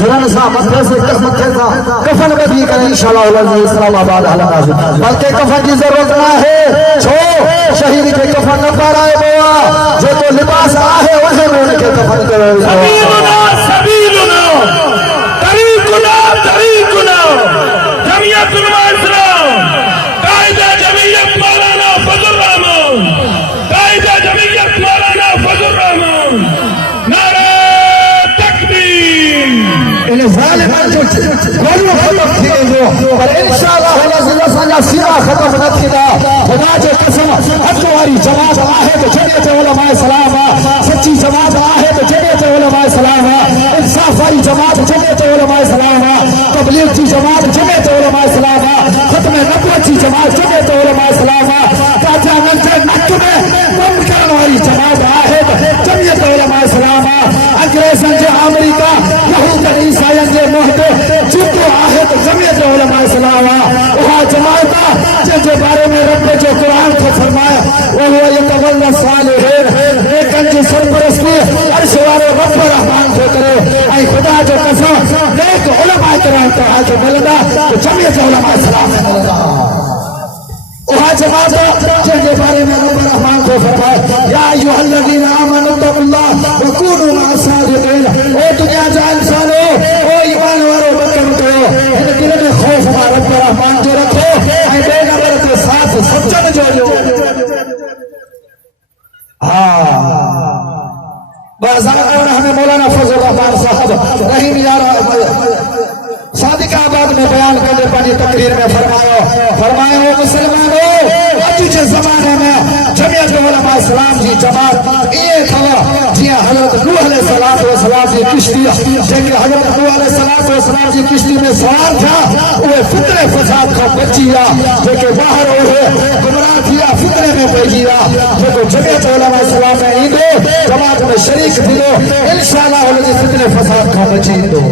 سرن سا مکہ سے کفن بدی کریں انشاءاللہ اسلام آباد حالات بلکہ کفن کی ضرورت نہ ہے چھو شہید کے کفن نہ پارائے بوا جو تو لباس آہے وہے میں کے کفن کرو سبیلنا طریقنا جمعیت علماء اسلام قائدہ جمعیت مولانا فضل الرحمان قائدہ جمعیت مولانا فضل الرحمان نعرہ تکبیر ان ظالمان جو گولو ختم تھی گئے پر انشاءاللہ اللہ سنجا سیرا ختم نہ تھی دا خدا جو قسم حج واری جماعت آہے تو جمعیت علماء اسلام سچی جماعت آہے تو جمعیت علماء اسلام انصاف والی جماعت جمعیت علماء اسلام تبلیغ کی جماعت جمعیت علماء اسلام ختم نبوت کی جماعت جمعیت علماء اسلام تاجہ نجد نک میں ممکن والی جماعت آہے تو جمعیت علماء اسلام انگریزن جو امریکہ یہود عیسائیان جو معاہدے جتو آہے تو جمعیت علماء اسلام وہاں جماعت جن کے بارے میں رب نے جو قرآن کو فرمایا وہ یتولی الصالحین لیکن جو سرپرستی عرش والے رب رحمان کو کرے اے خدا جو قسم نیک علماء کرام کا حاج ملنا تو جمعیت علماء اسلام میں ملنا وہاں جماعت جن کے بارے میں رب رحمان کو فرمایا یا ایھا الذین آمنوا اتقوا اللہ وکونوا مع الصادقین اے دنیا جہاں انسانوں او ایمان والو بکر کرو ان دل میں خوف رب رحمان جو رکھو اے بے نظر کے ساتھ سچن جو بازار ہمیں مولانا فضل الرحمان صاحب رحیم یار صادق آباد میں بیان کرنے پانی تقریر میں فرمایا وہ مسلمانوں اج کے زمانے میں جمعیت علماء اسلام کی جماعت یہ تھا جی حضرت نوح علیہ السلام کی کشتی جن کے حضرت نوح علیہ السلام کی کشتی میں سوار تھا وہ فطرے فساد کا بچیا جو کہ باہر ہوئے گمراہ کیا فطرے میں بھیجیا جو کہ جمعیت علماء اسلام میں عیدو جماعت میں شریک دلو انشاءاللہ اللہ فطرے فساد کا بچی دو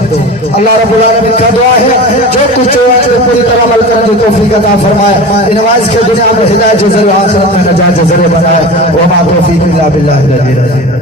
اللہ رب العالمین کا دعا ہے جو کچھ پوری طرح عمل کرنے کی توفیق عطا فرمائے نماز کے دنیا میں ہدایت ذریعہ آخرت میں نجات ذریعہ بنائے وما توفیق الا باللہ العلی العظیم